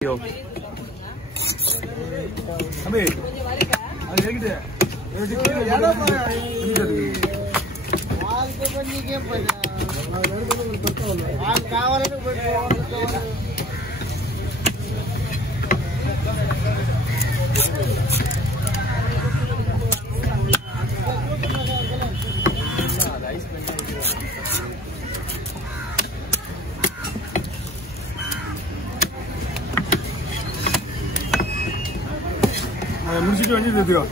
Abe அது ஏகிட்டே வாழ்க்கை பண்ணிக்கே போறா ஆள் காவலன்னு போய் முடிச்சிட்டு வந்து எடுத்துக்கோ.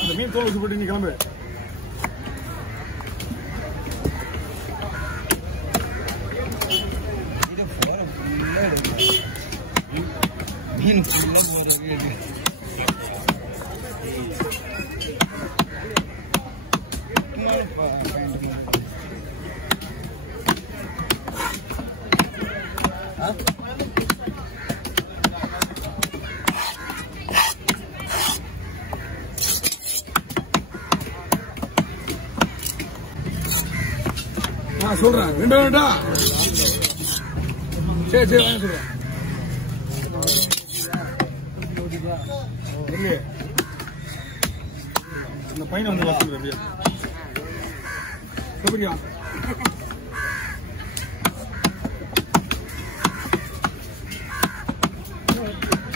அந்த மீன் தோல் வச்சு போட்டு நீ கிளம்பு. மீன் சொல்றேன் வேண்டா சரி சரி வாங்க சொல்றேன். இந்த பையனை வந்து வசூல் அப்படியா எப்படியா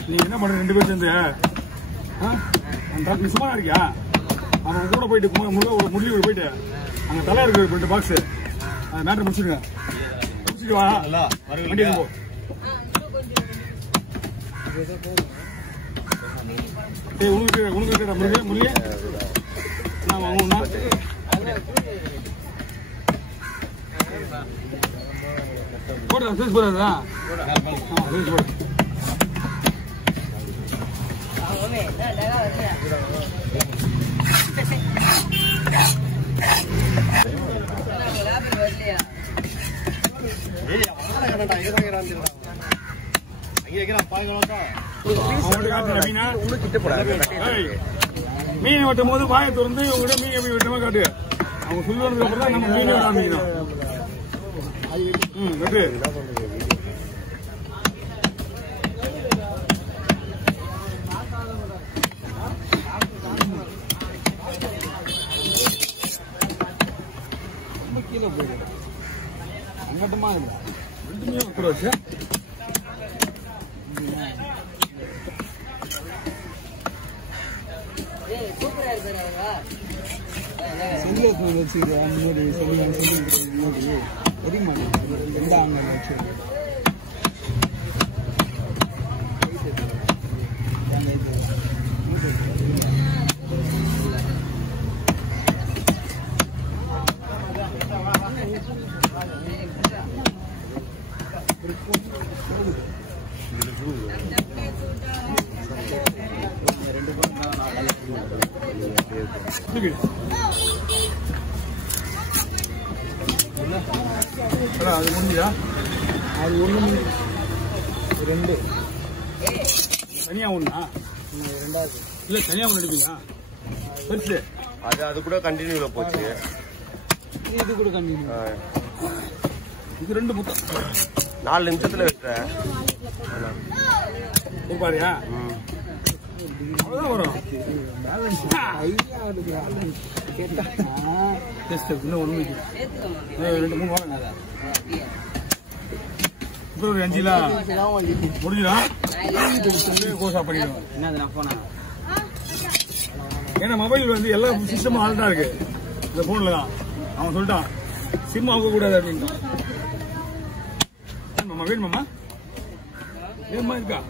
நீ என்ன பண்ற ரெண்டு பேரும் சேர்ந்து டாக்டர் சும்மா இருக்கியா? அவன் கூட போயிட்டு முரளி போயிட்டு அங்க தலை இருக்கு 2 பாக்ஸ் மேட்டர் முடிச்சிருங்க. முடிச்சுட்டு வா வண்டி போ. உனக்கு முரளி நான் வாங்கணும்னா போடுறா ஃபேஸ் போடுறதா ஃபேஸ் போடு. மீன் வெட்டும் போது வாயை திறந்து உங்ககிட்ட மீன் எப்படி வெட்டமா காட்டு. அவங்க சொல்லுவதுக்கு அப்புறம் தான் நம்ம மீன் வெட்ட ஆரம்பிக்கணும். வெட்டு ரொம்ப கீழே போயிடு. அங்கட்டமா இல்லை ரெண்டுமே கூட வச்சு செல்ல வச்சுக்கிறேன். முன்னாடி சொல்லி தெரியுமா 2 ஆங்கில வச்சு அது முடிஞ்சா அது 1 2 தனியா ஒண்ணா 2வது இல்ல தனியா ஒண்ணு எடுப்பீங்களா? பெருசு அது கூட கண்டினியூல போச்சு. இது கூட கண்டினியூ இது 2 மொத்தம் 4 நிமிஷத்துல வெட்டுறேன் பாரியா அவ்வளவுதான் வரும். இன்னும் 1 2 3 வாங்க இப்போ ஒரு 5 முடிஞ்சிடும். கோசா பண்ணிடுவோம். ஏன்னா மொபைல் வந்து எல்லா சிஸ்டமும் ஆல்டா இருக்கு இந்த போன்ல தான். அவன் சொல்லிட்டான் சிம் ஆக கூடாது அப்படின்னு. மாமா வேணுமாமா வேணுமா இருக்கா?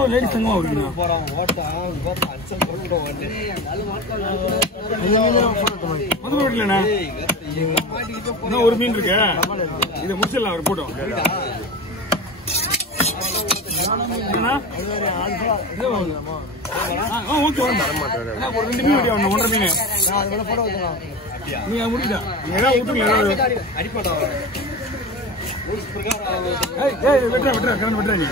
ஒரு லேடி சங்கமா ஒரு மீன் இருக்கு இதை முடிச்சிடலாம் ஒரு போட்டோம். ஓகே ஒரு 2 மீன் வெட்டியா 1.5 மீன் நீங்க முடிச்சா அடிப்படா வெட்டுறா கரண்ட் வெட்டுறா நீ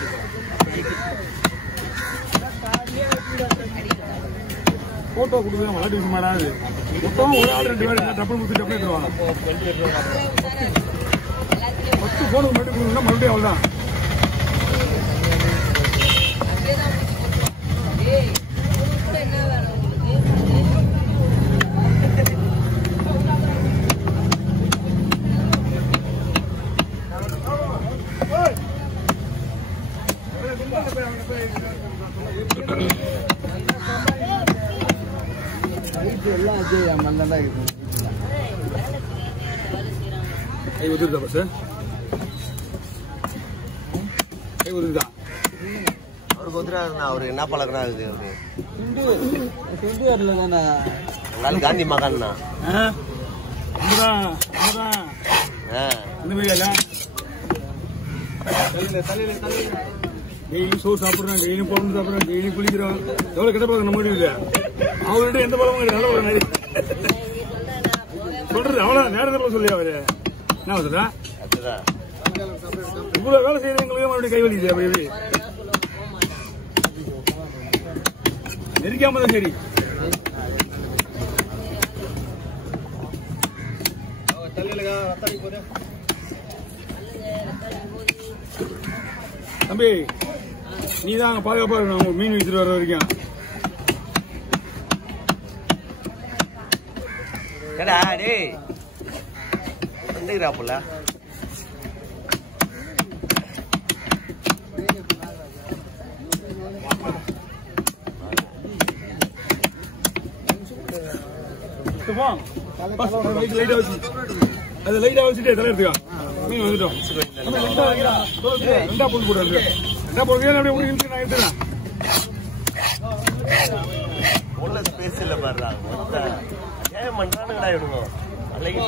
போட்டோ கொடுத்து விளையாட்டு விஷயம் மாடாது மொத்தம் ஒரு ஆள் 2 பேர் டப்பு முடிச்சுட்டு அப்படியே எடுத்துருவாங்க 10 போனுக்கு மட்டும் கொடுக்கணும்னா மறுபடியும் அவ்வளோதான் பஸ் அவருக்கு வந்துடுறாருண்ணா. அவரு என்ன பழக்கம் இருக்குது அவரு காந்தி மகான்னா டெய்லி சோ சாப்பிடுறோம், டெய்லி பழம் சாப்பிடுறோம், டெய்லி குளிக்கிறோம். எவ்வளவு கெட்ட பழக்கம் நம்ம இல்ல. அவர்கிட்ட எந்த பழமும் நல்ல பழம் சொல்றது அவ்வளவு நேரத்தில் சொல்லி அவரு என்ன சொல்றா இவ்வளவு வேலை செய்யறவங்களுக்கு மறுபடியும் கைவலிக்குது. அப்படி எப்படி நெருக்காம தான் சரி. தம்பி நீதான் அங்க பாதுகாப்பா இருக்கணும் மீன் வித்துட்டு வர வரைக்கும். வந்துக்கிறாப்புல லைட்டா வச்சு அது லைட்டா வச்சுட்டு தலை எடுத்துக்கா மீன் வந்துட்டோம். 2 பொண்ணு போடுறது 2 பொண்ணு அப்படியே நான் எடுத்துக்கலாம். உள்ள ஸ்பேஸ் இல்ல பாடுறாங்க ஏன் பண்றானுங்கடா இவனுங்க அன்னைக்கு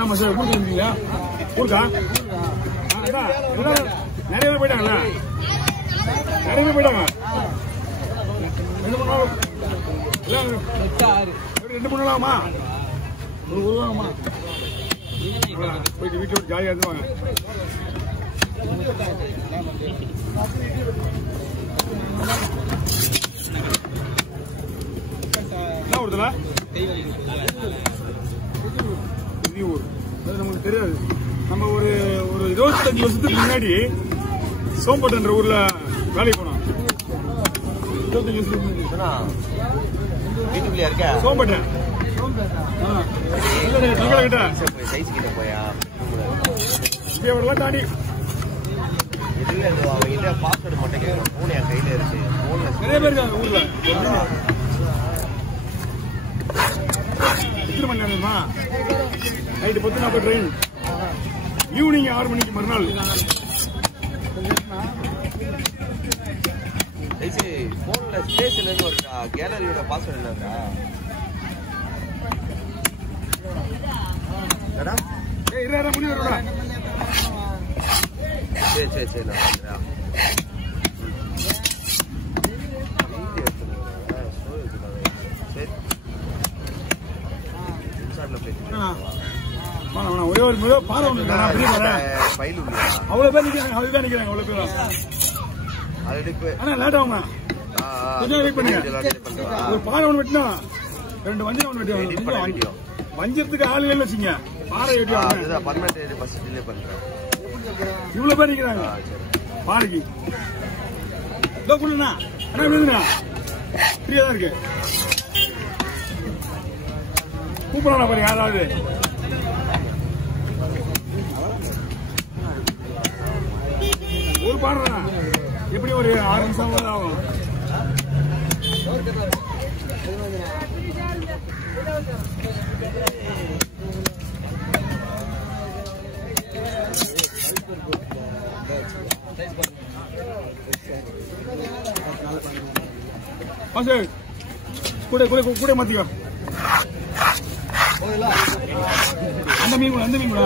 ஆமா சார் ஊருக்கு வந்துட்டீங்களா? ஊருக்கா நிறைய பேர் போயிட்டாங்களா? நிறைய பேர் போயிட்டாங்க. 2 3 நாள் 2 3 நாளாமா ஒரு வாரமா போயிட்டு வீட்டோட ஜாலியா இருந்துவாங்க. என்ன ஊருதுல ஊர் அது நமக்கு தெரியாது. நம்ம ஒரு 25 வருஷத்துக்கு முன்னாடி சோம்பட்டுன்ற ஊர்ல வேலைக்கு போனோம். 25 வருஷத்துக்கு வீட்டுக்குள்ளே இருக்க சோம்பட்டேன் கிட்ட போயா வரலாம் தாண்டி அவங்கிட்ட பாஸ்வேர்டு மட்டும் கேட்கணும். போன் என் கையில இருக்கு. நிறைய பேர் இருக்காங்க ஊர்ல. எத்தனை மணி நேரமா? நைட்டு 10:40 ட்ரெயின், ஈவினிங் 6 மணிக்கு மறுநாள். போன்ல ஸ்பேஸ் இல்லைன்னு இருக்கா? கேலரியோட பாஸ்வேர்டு என்னக்கா? சரி சரி நான் வந்துடுறேன். ஒரே ஒரு பாறை அவ்வளவு பேர் நிக்கிறாங்க. அதுதான் நிக்கிறாங்க அவ்வளவு பேர். ஆனா லேட் ஆகுங்க. கொஞ்சம் வெயிட் பண்ணுங்க. ஒரு பாறை ஒண்ணு வெட்டினா 2 வஞ்சிரம் ஒண்ணு வெட்டிடும். வஞ்சத்துக்கு ஆள் இல்லைன்னு வச்சுங்க. பாறை வெட்டிடும். இவ்வளவு பேர் நிக்கிறாங்க பாறைக்கு. கொடுண்ணா அண்ணா விழுதுண்ணா ஃப்ரீயா தான் இருக்கு. கூப்பிடலாம் பாருங்க யாராவது. ஒரு பாடுறா எப்படி ஒரு 6 நிமிஷம் ஆகும். கூட கூட கூட மாத்திக்கோ. அந்த மீன் கூட